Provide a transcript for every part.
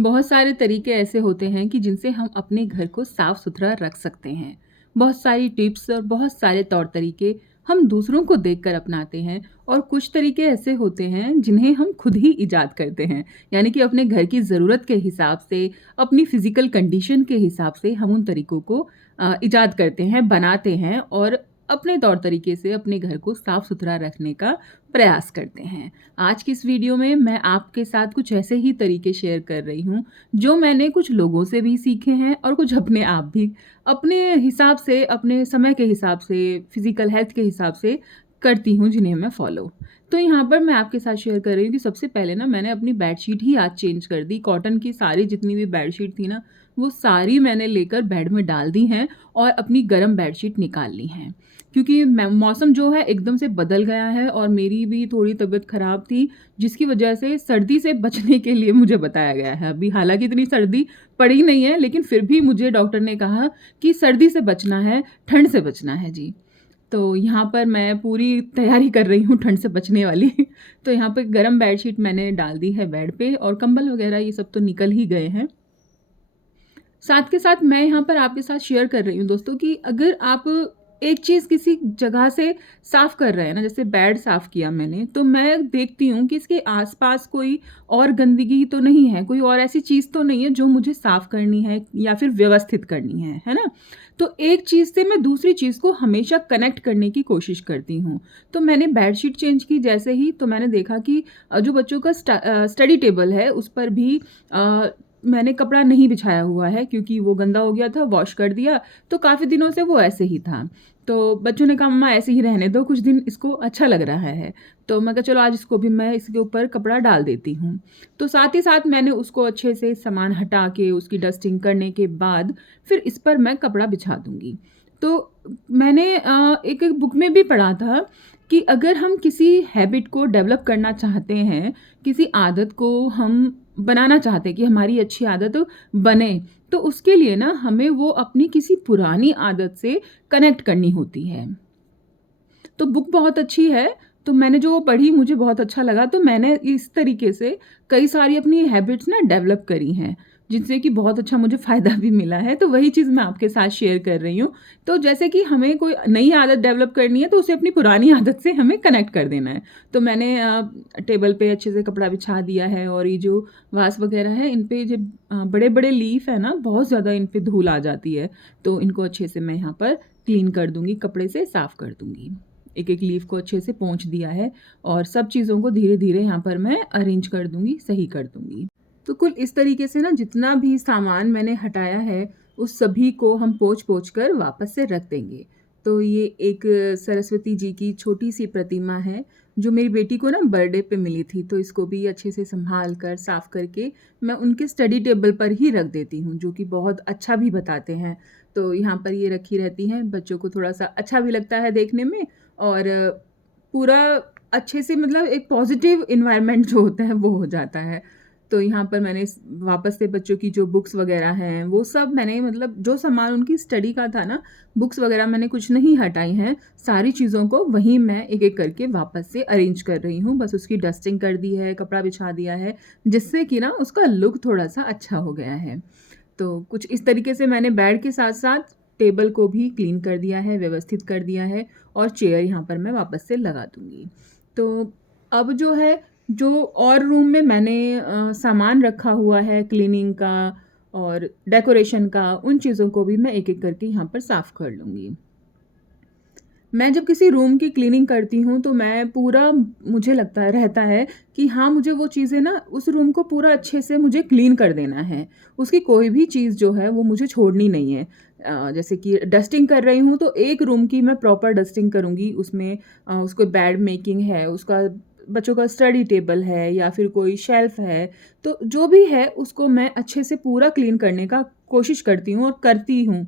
बहुत सारे तरीके ऐसे होते हैं कि जिनसे हम अपने घर को साफ सुथरा रख सकते हैं। बहुत सारी टिप्स और बहुत सारे तौर तरीके हम दूसरों को देखकर अपनाते हैं और कुछ तरीके ऐसे होते हैं जिन्हें हम खुद ही इजाद करते हैं। यानी कि अपने घर की ज़रूरत के हिसाब से, अपनी फ़िज़िकल कंडीशन के हिसाब से हम उन तरीकों को इजाद करते हैं, बनाते हैं और अपने तौर तरीके से अपने घर को साफ सुथरा रखने का प्रयास करते हैं। आज की इस वीडियो में मैं आपके साथ कुछ ऐसे ही तरीके शेयर कर रही हूँ, जो मैंने कुछ लोगों से भी सीखे हैं और कुछ अपने आप भी अपने हिसाब से, अपने समय के हिसाब से, फ़िज़िकल हेल्थ के हिसाब से करती हूँ, जिन्हें मैं फ़ॉलो। तो यहाँ पर मैं आपके साथ शेयर कर रही हूँ कि सबसे पहले ना मैंने अपनी बेडशीट ही आज चेंज कर दी। कॉटन की सारी जितनी भी बेडशीट थी ना, वो सारी मैंने लेकर बेड में डाल दी हैं और अपनी गरम बेडशीट निकाल ली हैं। क्योंकि मौसम जो है एकदम से बदल गया है और मेरी भी थोड़ी तबीयत ख़राब थी, जिसकी वजह से सर्दी से बचने के लिए मुझे बताया गया है। अभी हालाँकि इतनी सर्दी पड़ी नहीं है, लेकिन फिर भी मुझे डॉक्टर ने कहा कि सर्दी से बचना है, ठंड से बचना है जी। तो यहाँ पर मैं पूरी तैयारी कर रही हूँ ठंड से बचने वाली। तो यहाँ पे गरम बेडशीट मैंने डाल दी है बेड पे और कंबल वग़ैरह ये सब तो निकल ही गए हैं। साथ के साथ मैं यहाँ पर आपके साथ शेयर कर रही हूँ दोस्तों कि अगर आप एक चीज़ किसी जगह से साफ़ कर रहे हैं ना, जैसे बेड साफ़ किया मैंने, तो मैं देखती हूँ कि इसके आस-पास कोई और गंदगी तो नहीं है, कोई और ऐसी चीज़ तो नहीं है जो मुझे साफ़ करनी है या फिर व्यवस्थित करनी है ना? तो एक चीज़ से मैं दूसरी चीज़ को हमेशा कनेक्ट करने की कोशिश करती हूँ। तो मैंने बेडशीट चेंज की जैसे ही, तो मैंने देखा कि जो बच्चों का स्टडी टेबल है उस पर भी मैंने कपड़ा नहीं बिछाया हुआ है क्योंकि वो गंदा हो गया था, वॉश कर दिया, तो काफ़ी दिनों से वो ऐसे ही था। तो बच्चों ने कहा मम्मा ऐसे ही रहने दो, कुछ दिन इसको अच्छा लग रहा है। तो मैं कहा चलो आज इसको भी मैं इसके ऊपर कपड़ा डाल देती हूँ। तो साथ ही साथ मैंने उसको अच्छे से सामान हटा के उसकी डस्टिंग करने के बाद फिर इस पर मैं कपड़ा बिछा दूँगी। तो मैंने एक बुक में भी पढ़ा था कि अगर हम किसी हैबिट को डेवलप करना चाहते हैं, किसी आदत को हम बनाना चाहते हैं कि हमारी अच्छी आदत बने, तो उसके लिए ना हमें वो अपनी किसी पुरानी आदत से कनेक्ट करनी होती है। तो बुक बहुत अच्छी है, तो मैंने जो वो पढ़ी मुझे बहुत अच्छा लगा, तो मैंने इस तरीके से कई सारी अपनी हैबिट्स ना डेवलप करी हैं, जिनसे कि बहुत अच्छा मुझे फ़ायदा भी मिला है, तो वही चीज़ मैं आपके साथ शेयर कर रही हूँ। तो जैसे कि हमें कोई नई आदत डेवलप करनी है, तो उसे अपनी पुरानी आदत से हमें कनेक्ट कर देना है। तो मैंने टेबल पे अच्छे से कपड़ा बिछा दिया है और ये जो वास वगैरह है, इन पे जब बड़े-बड़े लीफ है ना, बहुत ज़्यादा इन पे धूल आ जाती है, तो इनको अच्छे से मैं यहाँ पर क्लीन कर दूँगी, कपड़े से साफ़ कर दूँगी। एक-एक लीफ को अच्छे से पोंछ दिया है और सब चीज़ों को धीरे-धीरे यहाँ पर मैं अरेंज कर दूँगी, सही कर दूँगी। तो कुल इस तरीके से ना जितना भी सामान मैंने हटाया है, उस सभी को हम पोंछ-पोंछ कर वापस से रख देंगे। तो ये एक सरस्वती जी की छोटी-सी प्रतिमा है, जो मेरी बेटी को ना बर्थडे पे मिली थी, तो इसको भी अच्छे से सँभाल कर, साफ़ करके मैं उनके स्टडी टेबल पर ही रख देती हूँ, जो कि बहुत अच्छा भी बताते हैं। तो यहाँ पर ये रखी रहती हैं, बच्चों को थोड़ा-सा अच्छा भी लगता है देखने में और पूरा अच्छे से मतलब एक पॉज़िटिव एनवायरनमेंट जो होता है वो हो जाता है। तो यहाँ पर मैंने वापस से बच्चों की जो बुक्स वग़ैरह हैं, वो सब मैंने मतलब जो सामान उनकी स्टडी का था ना, बुक्स वग़ैरह मैंने कुछ नहीं हटाई हैं, सारी चीज़ों को वहीं मैं एक-एक करके वापस से अरेंज कर रही हूँ। बस उसकी डस्टिंग कर दी है, कपड़ा बिछा दिया है, जिससे कि ना उसका लुक थोड़ा-सा अच्छा हो गया है। तो कुछ इस तरीके से मैंने बेड के साथ-साथ टेबल को भी क्लीन कर दिया है, व्यवस्थित कर दिया है और चेयर यहाँ पर मैं वापस से लगा दूँगी। तो अब जो है, जो और रूम में मैंने सामान रखा हुआ है क्लीनिंग का और डेकोरेशन का, उन चीज़ों को भी मैं एक-एक करके यहाँ पर साफ़ कर लूँगी। मैं जब किसी रूम की क्लीनिंग करती हूँ तो मैं पूरा मुझे लगता है रहता है कि हाँ, मुझे वो चीज़ें ना उस रूम को पूरा अच्छे से मुझे क्लीन कर देना है। उसकी कोई भी चीज़ जो है वो मुझे छोड़नी नहीं है। जैसे कि डस्टिंग कर रही हूँ तो एक रूम की मैं प्रॉपर डस्टिंग करूँगी। उसमें उसको बेड मेकिंग है, उसका बच्चों का स्टडी टेबल है या फिर कोई शेल्फ है, तो जो भी है उसको मैं अच्छे से पूरा क्लीन करने का कोशिश करती हूँ और करती हूँ।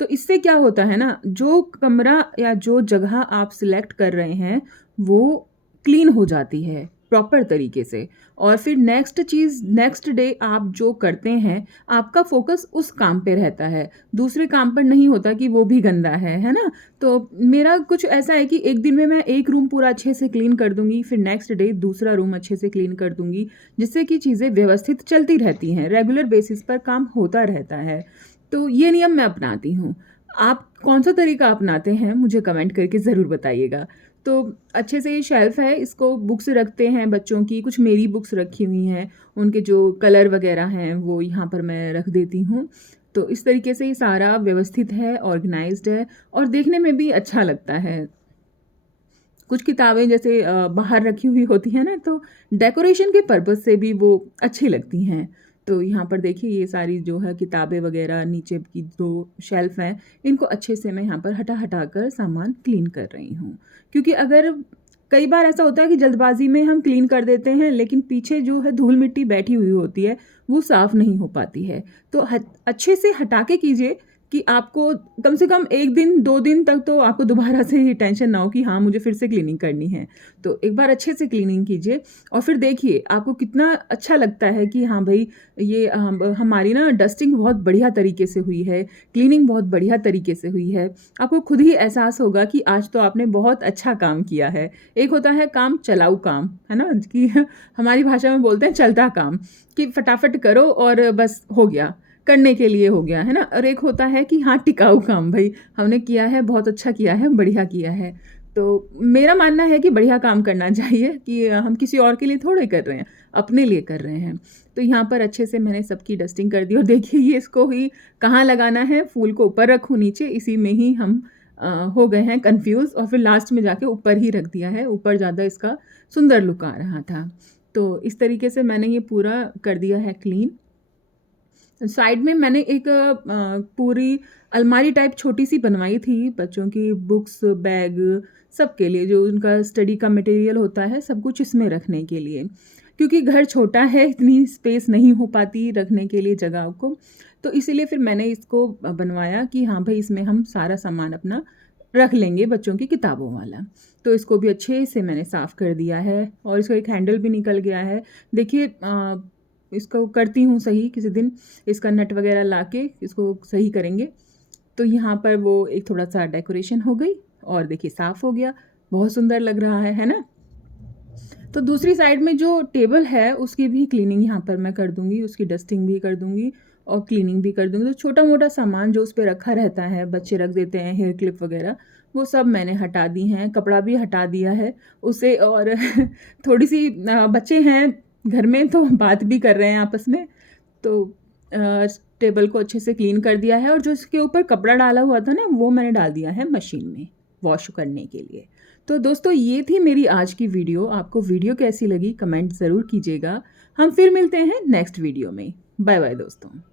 तो इससे क्या होता है ना, जो कमरा या जो जगह आप सिलेक्ट कर रहे हैं, वो क्लीन हो जाती है, प्रॉपर तरीके से। और फिर नेक्स्ट डे आप जो करते हैं, आपका फ़ोकस उस काम पे रहता है, दूसरे काम पर नहीं होता कि वो भी गंदा है ना? तो मेरा कुछ ऐसा है कि एक दिन में मैं एक रूम पूरा अच्छे से क्लीन कर दूँगी, फिर नेक्स्ट डे दूसरा रूम अच्छे से क्लीन कर दूँगी, जिससे कि चीज़ें व्यवस्थित चलती रहती हैं, रेगुलर बेसिस पर काम होता रहता है। तो ये नियम मैं अपनाती हूँ। आप कौन-सा तरीका अपनाते हैं, मुझे कमेंट करके ज़रूर बताइएगा। तो अच्छे से ये शेल्फ़ है, इसको बुक्स रखते हैं बच्चों की, कुछ मेरी बुक्स रखी हुई हैं, उनके जो कलर वग़ैरह हैं, वो यहाँ पर मैं रख देती हूँ। तो इस तरीके से ये सारा व्यवस्थित है, ऑर्गनाइज़्ड है और देखने में भी अच्छा लगता है। कुछ किताबें जैसे बाहर रखी हुई होती हैं ना, तो डेकोरेशन के पर्पज़ से भी वो अच्छी लगती हैं। तो यहाँ पर देखिए ये सारी जो है किताबें वग़ैरह नीचे की जो शेल्फ़ हैं, इनको अच्छे से मैं यहाँ पर हटा-हटा कर सामान क्लीन कर रही हूँ। क्योंकि अगर कई बार ऐसा होता है कि जल्दबाज़ी में हम क्लीन कर देते हैं, लेकिन पीछे जो है धूल-मिट्टी बैठी हुई होती है, वो साफ़ नहीं हो पाती है। तो अच्छे से हटा के कीजिए कि आपको कम से कम 1 दिन, 2 दिन तक तो आपको दोबारा से ये टेंशन ना हो कि हाँ, मुझे फिर से क्लीनिंग करनी है। तो एक बार अच्छे से क्लीनिंग कीजिए और फिर देखिए आपको कितना अच्छा लगता है कि हाँ भई, ये हमारी ना डस्टिंग बहुत बढ़िया तरीके से हुई है, क्लीनिंग बहुत बढ़िया तरीके से हुई है। आपको खुद ही एहसास होगा कि आज तो आपने बहुत अच्छा काम किया है। एक होता है काम चलाऊ काम, है ना? कि हमारी भाषा में बोलते हैं चलता काम, कि फटाफट करो और बस हो गया। करने के लिए हो गया, है ना? और एक होता है कि हाँ, टिकाऊ काम भई, हमने किया है, बहुत अच्छा किया है, बढ़िया किया है। तो मेरा मानना है कि बढ़िया काम करना चाहिए कि हम किसी और के लिए थोड़े कर रहे हैं, अपने लिए कर रहे हैं। तो यहाँ पर अच्छे से मैंने सबकी डस्टिंग कर दी और देखिए ये इसको ही कहाँ लगाना है, फूल को ऊपर रखूँ नीचे, इसी में ही हम हो गए हैं कन्फ्यूज़ और फिर लास्ट में जाके ऊपर ही रख दिया है, ऊपर ज़्यादा इसका सुंदर लुक आ रहा था। तो इस तरीके से मैंने ये पूरा कर दिया है क्लीन। साइड में मैंने एक पूरी अलमारी टाइप छोटी-सी बनवाई थी, बच्चों की बुक्स, बैग सबके लिए, जो उनका स्टडी का मटेरियल होता है, सब कुछ इसमें रखने के लिए। क्योंकि घर छोटा है, इतनी स्पेस नहीं हो पाती रखने के लिए जगह को, तो इसीलिए फिर मैंने इसको बनवाया कि हाँ भई, इसमें हम सारा सामान अपना रख लेंगे बच्चों की किताबों वाला। तो इसको भी अच्छे से मैंने साफ़ कर दिया है और इसका एक हैंडल भी निकल गया है। देखिए इसको करती हूँ सही किसी दिन, इसका नट वगैरह लाके इसको सही करेंगे। तो यहाँ पर वो एक थोड़ा-सा डेकोरेशन हो गई और देखिए साफ़ हो गया, बहुत सुंदर लग रहा है ना? तो दूसरी साइड में जो टेबल है उसकी भी क्लीनिंग यहाँ पर मैं कर दूँगी, उसकी डस्टिंग भी कर दूँगी और क्लीनिंग भी कर दूँगी। तो छोटा-मोटा सामान जो उस पे रखा रहता है, बच्चे रख देते हैं, हेयर क्लिप वगैरह, वो सब मैंने हटा दी हैं, कपड़ा भी हटा दिया है उससे। और थोड़ी-सी बच्चे हैं घर में तो बात भी कर रहे हैं आपस में, तो अ, टेबल को अच्छे से क्लीन कर दिया है और जो इसके ऊपर कपड़ा डाला हुआ था ना, वो मैंने डाल दिया है मशीन में वॉश करने के लिए। तो दोस्तों ये थी मेरी आज की वीडियो। आपको वीडियो कैसी लगी कमेंट ज़रूर कीजिएगा। हम फिर मिलते हैं नेक्स्ट वीडियो में। बाय बाय दोस्तों।